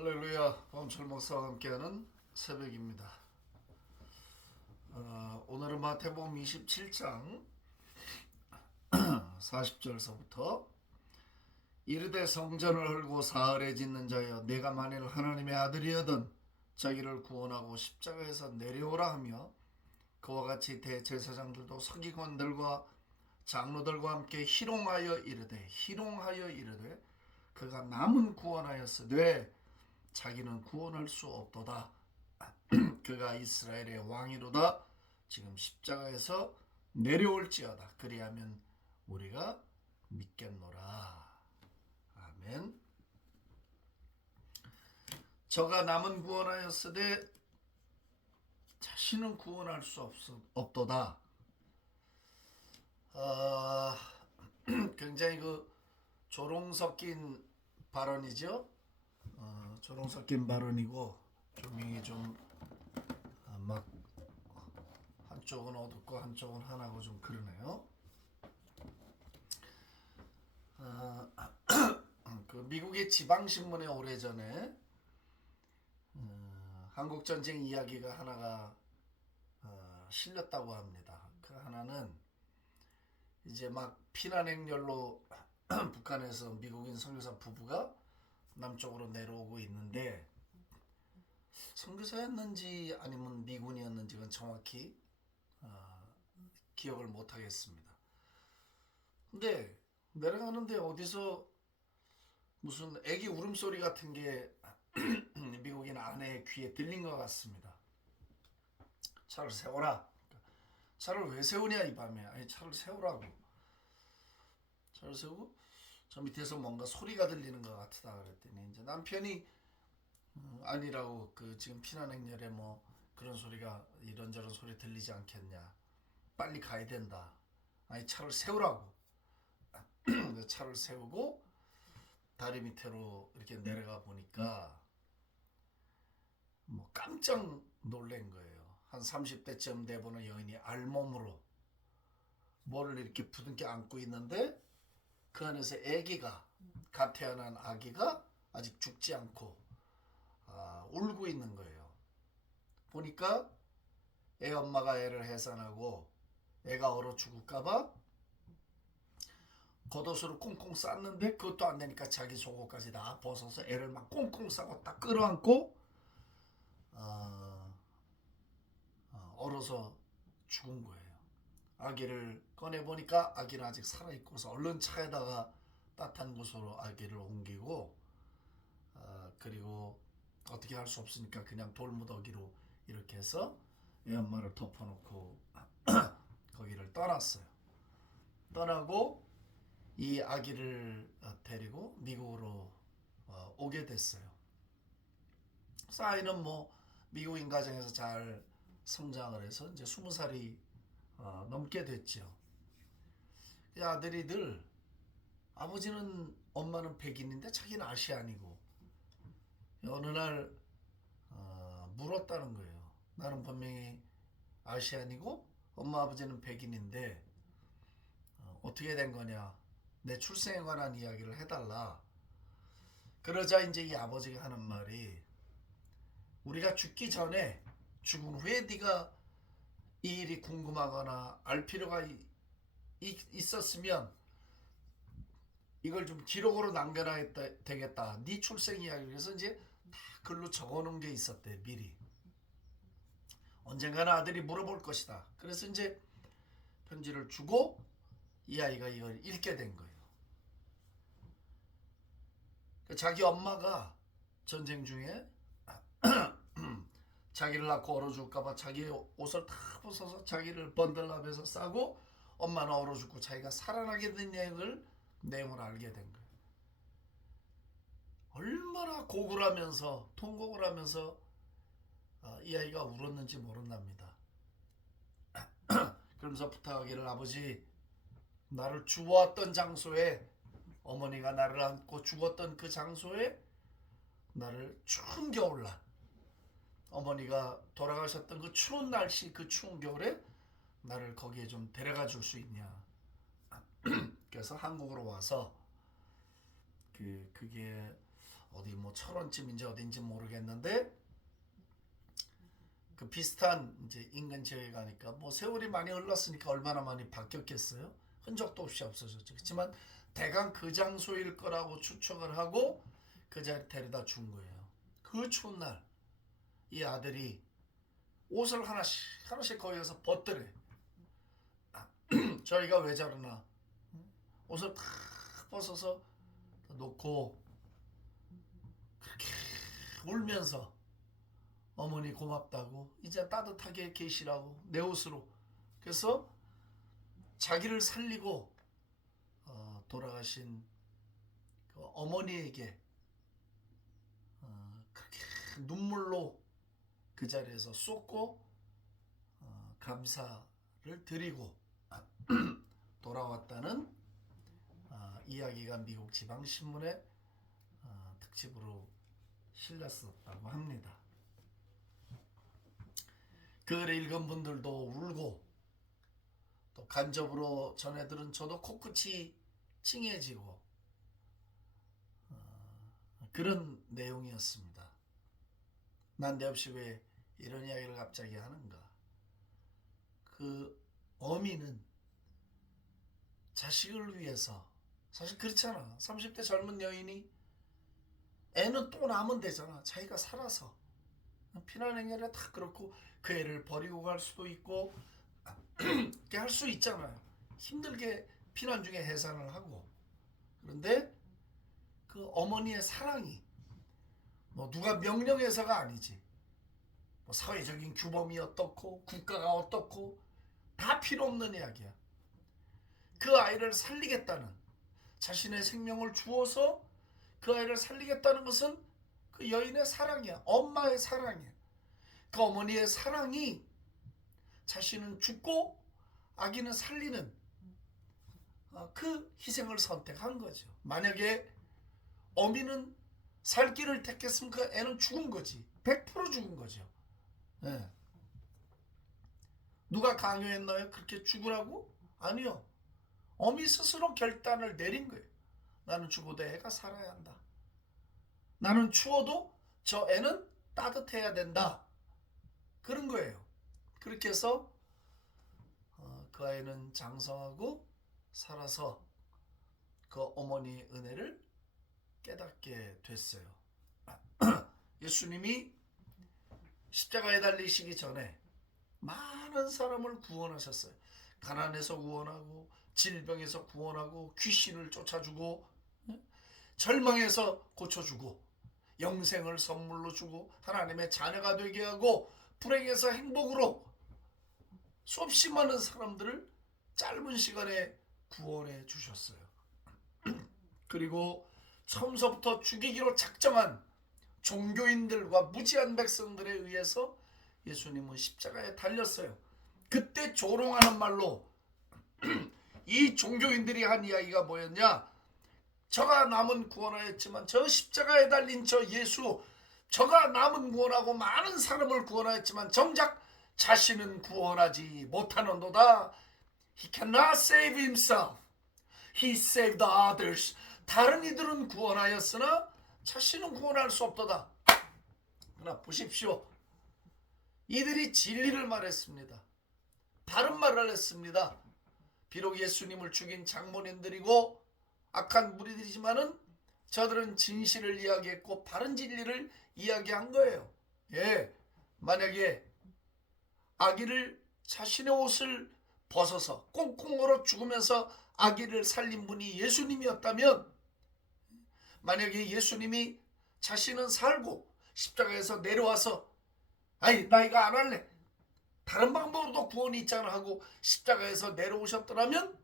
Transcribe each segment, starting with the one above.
할렐루야. 범철 목사와 함께하는 새벽입니다. 오늘은 마태복음 27장 40절서부터 이르되 성전을 헐고 사흘에 짓는 자여 내가 만일 하나님의 아들이여든 자기를 구원하고 십자가에서 내려오라 하며 그와 같이 대제사장들도 서기관들과 장로들과 함께 희롱하여 이르되 그가 남은 구원하였으되 자기는 구원할 수 없도다. 그가 이스라엘의 왕이로다. 지금 십자가에서 내려올지어다. 그리하면 우리가 믿겠노라. 아멘. 저가 남은 구원하였으되 자신은 구원할 수 없도다. 굉장히 조롱 섞인 발언이죠. 조롱 섞인 발언이고 조명이 막 한쪽은 어둡고 한쪽은 환하고 좀 그러네요. 그 미국의 지방신문에 오래전에 한국전쟁 이야기가 하나가 실렸다고 합니다. 그 하나는 이제 막 피난행렬로 북한에서 미국인 선교사 부부가 남쪽으로 내려오고 있는데 선교사였는지 아니면 미군이었는지 는 정확히 기억을 못 하겠습니다. 근데 내려가는데 어디서 무슨 애기 울음소리 같은 게 미국인 아내의 귀에 들린 것 같습니다. 차를 세워라. 차를 왜 세우냐 이 밤에. 아니 차를 세우라고. 차를 세우고 저 밑에서 뭔가 소리가 들리는 것 같다 그랬더니 이제 남편이 아니라고 지금 피난행렬에 뭐 그런 소리가 이런저런 소리 들리지 않겠냐. 빨리 가야 된다. 아니 차를 세우라고. 차를 세우고 다리 밑으로 이렇게 내려가 보니까 뭐 깜짝 놀란 거예요. 한 30대쯤 돼보는 여인이 알몸으로 뭐를 이렇게 부둥켜 안고 있는데 그 안에서 아기가 갓 태어난 아기가 아직 죽지 않고 울고 있는 거예요. 보니까 애 엄마가 애를 해산하고 애가 얼어 죽을까봐 겉옷으로 콩콩 쌌는데 그것도 안 되니까 자기 속옷까지 다 벗어서 애를 막 콩콩 싸고 딱 끌어안고 얼어서 죽은 거예요. 아기를 꺼내보니까 아기는 아직 살아있고서 얼른 차에다가 따뜻한 곳으로 아기를 옮기고 그리고 어떻게 할 수 없으니까 그냥 돌무더기로 이렇게 해서 애 엄마를 덮어놓고 거기를 떠났어요. 떠나고 이 아기를 데리고 미국으로 오게 됐어요. 그래서 아이는 뭐 미국인 가정에서 잘 성장을 해서 이제 20살이 넘게 됐죠. 이 아들이 늘 아버지는 엄마는 백인인데 자기는 아시안이고 어느 날 물었다는 거예요. 나는 분명히 아시안이고 엄마 아버지는 백인인데 어떻게 된 거냐. 내 출생에 관한 이야기를 해달라. 그러자 이제 이 아버지가 하는 말이 우리가 죽기 전에 죽은 후에 네가 이 일이 궁금하거나 알 필요가 있었으면 이걸 좀 기록으로 남겨놔야 되겠다. 네 출생 이야기. 그래서 이제 다 글로 적어놓은 게 있었대. 미리. 언젠가는 아들이 물어볼 것이다. 그래서 이제 편지를 주고 이 아이가 이걸 읽게 된 거예요. 자기 엄마가 전쟁 중에 자기를 낳고 얼어 죽을까봐 자기 옷을 다 벗어서 자기를 번들나베서 싸고 엄마는 얼어 죽고 자기가 살아나게 된 내용을 알게 된 거예요. 얼마나 고굴하면서 통곡을 하면서 이 아이가 울었는지 모른답니다. 그러면서 부탁하기를 아버지 나를 주웠던 장소에 어머니가 나를 안고 죽었던 그 장소에 나를 추운 겨울날 어머니가 돌아가셨던 그 추운 날씨 그 추운 겨울에 나를 거기에 좀 데려가 줄 수 있냐. 그래서 한국으로 와서 그게 어디 뭐 철원쯤인지 어딘지 모르겠는데 그 비슷한 이제 인근 지역에 가니까 뭐 세월이 많이 흘렀으니까 얼마나 많이 바뀌었겠어요? 흔적도 없이 없어졌죠. 그렇지만 대강 그 장소일 거라고 추측을 하고 그 자리에 데려다 준 거예요. 그 추운 날 이 아들이 옷을 하나씩 거기 가서 벗더래. 저희가 왜 저러나 옷을 탁 벗어서 놓고 그렇게 울면서 어머니 고맙다고 이제 따뜻하게 계시라고 내 옷으로. 그래서 자기를 살리고 돌아가신 그 어머니에게 그렇게 눈물로 그 자리에서 쏟고 감사를 드리고 돌아왔다는 이야기가 미국 지방신문에 특집으로 실렸었다고 합니다. 그 글을 읽은 분들도 울고 또 간접으로 전해 들은 저도 코끝이 찡해지고 그런 내용이었습니다. 난데없이 왜 이런 이야기를 갑자기 하는가? 그 어미는 자식을 위해서 사실 그렇잖아. 30대 젊은 여인이 애는 또 낳으면 되잖아. 자기가 살아서 피난행렬에 다 그렇고 그 애를 버리고 갈 수도 있고 그렇게 할 수 있잖아요. 힘들게 피난 중에 해산을 하고. 그런데 그 어머니의 사랑이 뭐 누가 명령해서가 아니지. 뭐 사회적인 규범이 어떻고 국가가 어떻고 다 필요 없는 이야기야. 그 아이를 살리겠다는, 자신의 생명을 주어서 그 아이를 살리겠다는 것은 그 여인의 사랑이야. 엄마의 사랑이야. 그 어머니의 사랑이 자신은 죽고 아기는 살리는 그 희생을 선택한 거죠. 만약에 어미는 살 길을 택했으면 그 애는 죽은 거지. 100% 죽은 거죠. 네. 누가 강요했나요? 그렇게 죽으라고? 아니요. 어미 스스로 결단을 내린 거예요. 나는 죽어도 애가 살아야 한다. 나는 추워도 저 애는 따뜻해야 된다. 그런 거예요. 그렇게 해서 그 아이는 장성하고 살아서 그 어머니의 은혜를 깨닫게 됐어요. 예수님이 십자가에 달리시기 전에 많은 사람을 구원하셨어요. 가난에서 구원하고 질병에서 구원하고 귀신을 쫓아주고 절망에서 고쳐주고 영생을 선물로 주고 하나님의 자녀가 되게 하고 불행에서 행복으로 수없이 많은 사람들을 짧은 시간에 구원해 주셨어요. 그리고 처음서부터 죽이기로 작정한 종교인들과 무지한 백성들에 의해서 예수님은 십자가에 달렸어요. 그때 조롱하는 말로 이 종교인들이 한 이야기가 뭐였냐? 저가 남은 구원하였지만 저 십자가에 달린 저 예수, 저가 남은 구원하고 많은 사람을 구원하였지만 정작 자신은 구원하지 못하는도다. He cannot save himself. He saved others. 다른 이들은 구원하였으나 자신은 구원할 수 없도다. 그러나 보십시오. 이들이 진리를 말했습니다. 바른 말을 했습니다. 비록 예수님을 죽인 장본인들이고 악한 무리들이지만은 저들은 진실을 이야기했고 바른 진리를 이야기한 거예요. 예, 만약에 아기를 자신의 옷을 벗어서 꽁꽁 얼어 죽으면서 아기를 살린 분이 예수님이었다면, 만약에 예수님이 자신은 살고 십자가에서 내려와서 아이 나 이거 안 할래, 다른 방법으로도 구원이 있잖아 하고 십자가에서 내려오셨더라면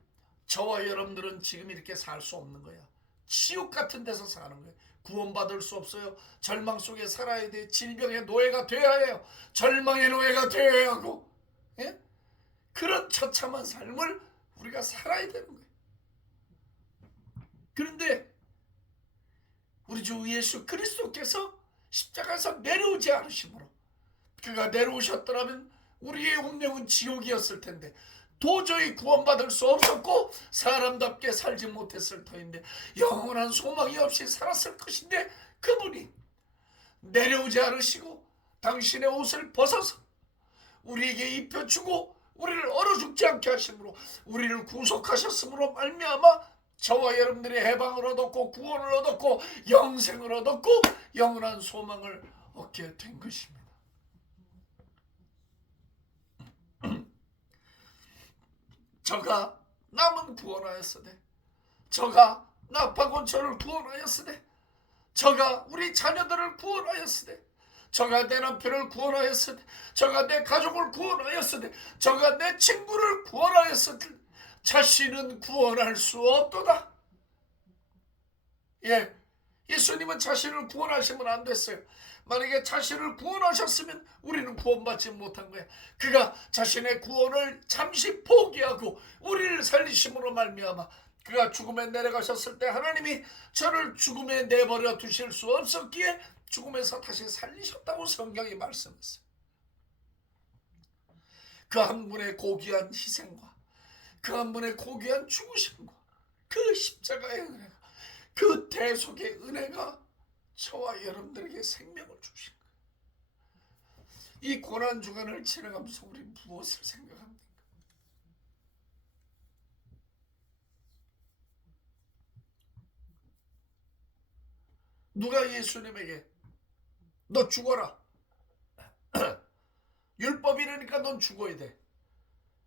저와 여러분들은 지금 이렇게 살 수 없는 거야. 지옥 같은 데서 사는 거예요. 구원받을 수 없어요. 절망 속에 살아야 돼. 질병의 노예가 되어야 해요. 절망의 노예가 되어야 하고, 예? 그런 처참한 삶을 우리가 살아야 되는 거예요. 그런데 우리 주 예수 그리스도께서 십자가에서 내려오지 않으심으로, 그가 내려오셨더라면 우리의 운명은 지옥이었을 텐데 도저히 구원받을 수 없었고 사람답게 살지 못했을 터인데 영원한 소망이 없이 살았을 것인데 그분이 내려오지 않으시고 당신의 옷을 벗어서 우리에게 입혀주고 우리를 얼어 죽지 않게 하심으로 우리를 구속하셨으므로 말미암아 저와 여러분들이 해방을 얻었고 구원을 얻었고 영생을 얻었고 영원한 소망을 얻게 된 것입니다. 저가 남은 구원하였으되 저가 나하고 저를 구원하였으되 저가 우리 자녀들을 구원하였으되 저가 내 남편을 구원하였으되 저가 내 가족을 구원하였으되 저가 내 친구를 구원하였으되 자신은 구원할 수 없도다. 예수님은 자신을 구원하시면 안 됐어요. 만약에 자신을 구원하셨으면 우리는 구원받지 못한 거야. 그가 자신의 구원을 잠시 포기하고 우리를 살리심으로 말미암아 그가 죽음에 내려가셨을 때 하나님이 저를 죽음에 내버려 두실 수 없었기에 죽음에서 다시 살리셨다고 성경이 말씀했어요. 그 한 분의 고귀한 희생과 그 한 분의 고귀한 죽으심과 그 십자가의 은혜가 그 대속의 은혜가 저와 여러분들에게 생명을 주신 거예요. 이 고난주간을 지나가면서 우리 무엇을 생각합니까? 누가 예수님에게 너 죽어라. 율법이라니까 넌 죽어야 돼.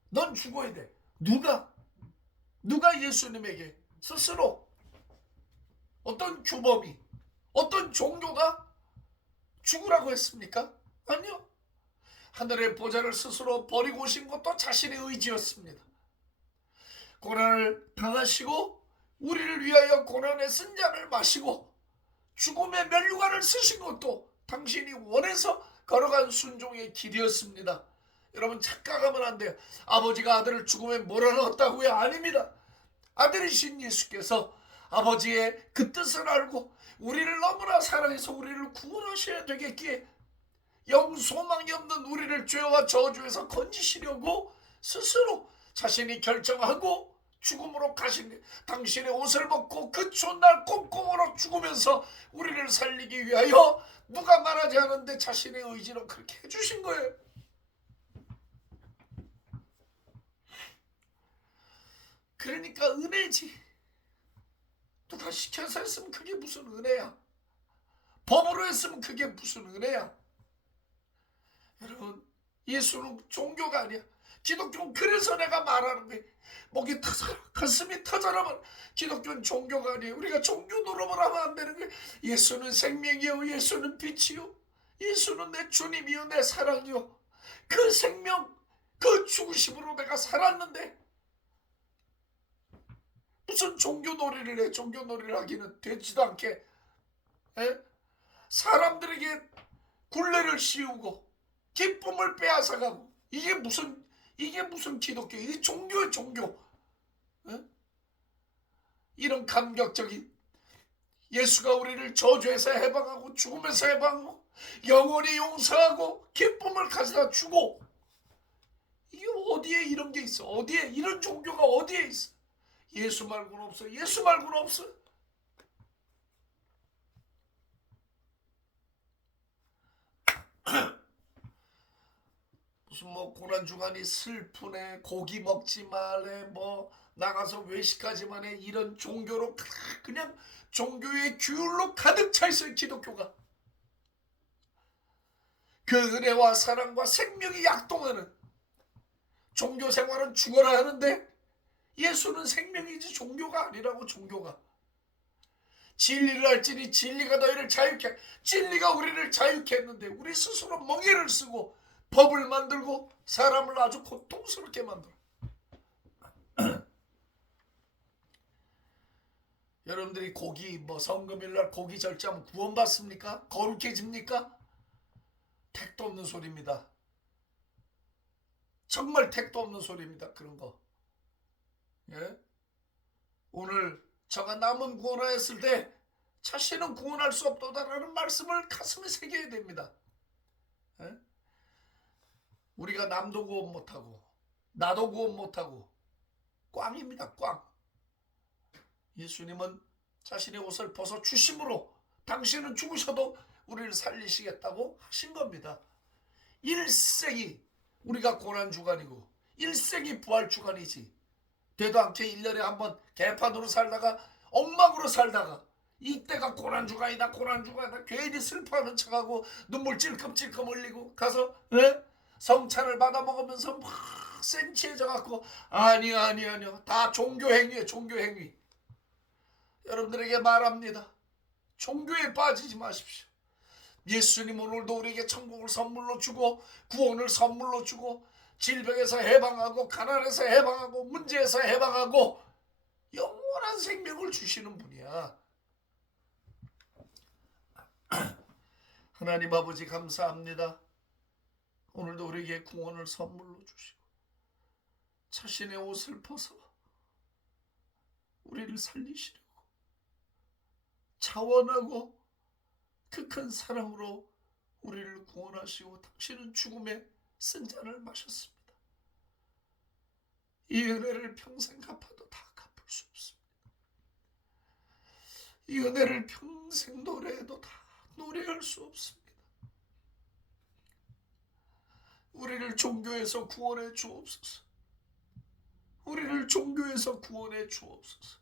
넌 죽어야 돼. 누가 예수님에게 스스로 어떤 규범이 어떤 종교가 죽으라고 했습니까? 아니요. 하늘의 보좌를 스스로 버리고 오신 것도 자신의 의지였습니다. 고난을 당하시고 우리를 위하여 고난의 쓴잔을 마시고 죽음의 면류관을 쓰신 것도 당신이 원해서 걸어간 순종의 길이었습니다. 여러분 착각하면 안 돼요. 아버지가 아들을 죽음에 몰아넣었다고요? 아닙니다. 아들이신 예수께서 아버지의 그 뜻을 알고 우리를 너무나 사랑해서 우리를 구원하셔야 되겠기에 영소망이 없는 우리를 죄와 저주에서 건지시려고 스스로 자신이 결정하고 죽음으로 가신 당신의 옷을 벗고 그 촌날 꼼꼼으로 죽으면서 우리를 살리기 위하여 누가 말하지 않은데 자신의 의지로 그렇게 해주신 거예요. 그러니까 은혜지. 누가 시켜서 했으면 그게 무슨 은혜야. 법으로 했으면 그게 무슨 은혜야. 여러분 예수는 종교가 아니야. 기독교는 그래서 내가 말하는 거예요. 목이 터져라 가슴이 터져라면 기독교는 종교가 아니에요. 우리가 종교 노름을 하면 안 되는 거예요. 예수는 생명이요 예수는 빛이요 예수는 내 주님이요 내 사랑이요 그 생명 그 죽으심으로 내가 살았는데 무슨 종교놀이를 해. 종교놀이를 하기는 되지도 않게 사람들에게 굴레를 씌우고 기쁨을 빼앗아가고 이게 무슨 기독교. 이게 종교예요 종교. 이런 감격적인 예수가 우리를 저주에서 해방하고 죽음에서 해방하고 영원히 용서하고 기쁨을 가져다 주고 이게 어디에 이런 게 있어. 어디에 이런 종교가 어디에 있어. 예수 말고는 없어. 예수 말고는 없어. 무슨 뭐 고난주간이 슬프네 고기 먹지 말래 뭐 나가서 외식하지만 해 이런 종교로 그냥 종교의 규율로 가득 차 있어요. 기독교가 그 은혜와 사랑과 생명이 약동하는 종교 생활은 죽어라 하는데 예수는 생명이지 종교가 아니라고. 종교가 진리를 알지니 진리가 너희를 자유케 진리가 우리를 자유케 했는데 우리 스스로 멍에를 쓰고 법을 만들고 사람을 아주 고통스럽게 만들어. 여러분들이 고기 뭐 성금일날 고기 절제하면 구원받습니까? 거룩해집니까? 택도 없는 소리입니다. 정말 택도 없는 소리입니다. 그런 거. 오늘 저가 남은 구원하였을 때 자신은 구원할 수 없도다라는 말씀을 가슴에 새겨야 됩니다. 우리가 남도 구원 못하고 나도 구원 못하고 꽝입니다. 꽝. 예수님은 자신의 옷을 벗어 주심으로 당신은 죽으셔도 우리를 살리시겠다고 하신 겁니다. 일생이 우리가 고난주간이고 일생이 부활주간이지, 되도 않게 1년에 한번 개판으로 살다가 엉망으로 살다가 이때가 고난주간이다 고난주간이다 괜히 슬퍼하는 척하고 눈물 찔끔찔끔 흘리고 가서 성찬을 받아 먹으면서 막 센치해져 갖고 아니요 다 종교행위예요. 종교행위. 여러분들에게 말합니다. 종교에 빠지지 마십시오. 예수님 오늘도 우리에게 천국을 선물로 주고 구원을 선물로 주고 질병에서 해방하고 가난에서 해방하고 문제에서 해방하고 영원한 생명을 주시는 분이야. 하나님 아버지 감사합니다. 오늘도 우리에게 구원을 선물로 주시고 자신의 옷을 벗어 우리를 살리시려고 자원하고 그 큰 사랑으로 우리를 구원하시고 당신은 죽음의 쓴 잔을 마셨습니다. 이 은혜를 평생 갚아도 다 갚을 수 없습니다. 이 은혜를 평생 노래해도 다 노래할 수 없습니다. 우리를 종교에서 구원해 주옵소서. 우리를 종교에서 구원해 주옵소서.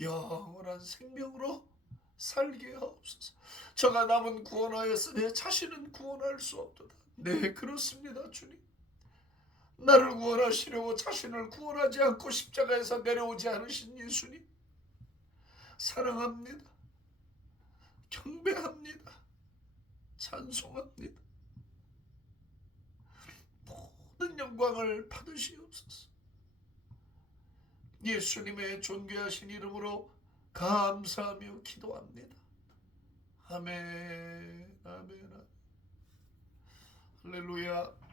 영원한 생명으로 살게 하옵소서. 저가 남은 구원하였으니 자신은 구원할 수 없도다. 네, 그렇습니다. 주님, 나를 구원하시려고 자신을 구원하지 않고 십자가에서 내려오지 않으신 예수님 사랑합니다. 경배합니다. 찬송합니다. 모든 영광을 받으시옵소서. 예수님의 존귀하신 이름으로 감사하며 기도합니다. 아멘, 아멘, 아멘. 할렐루야.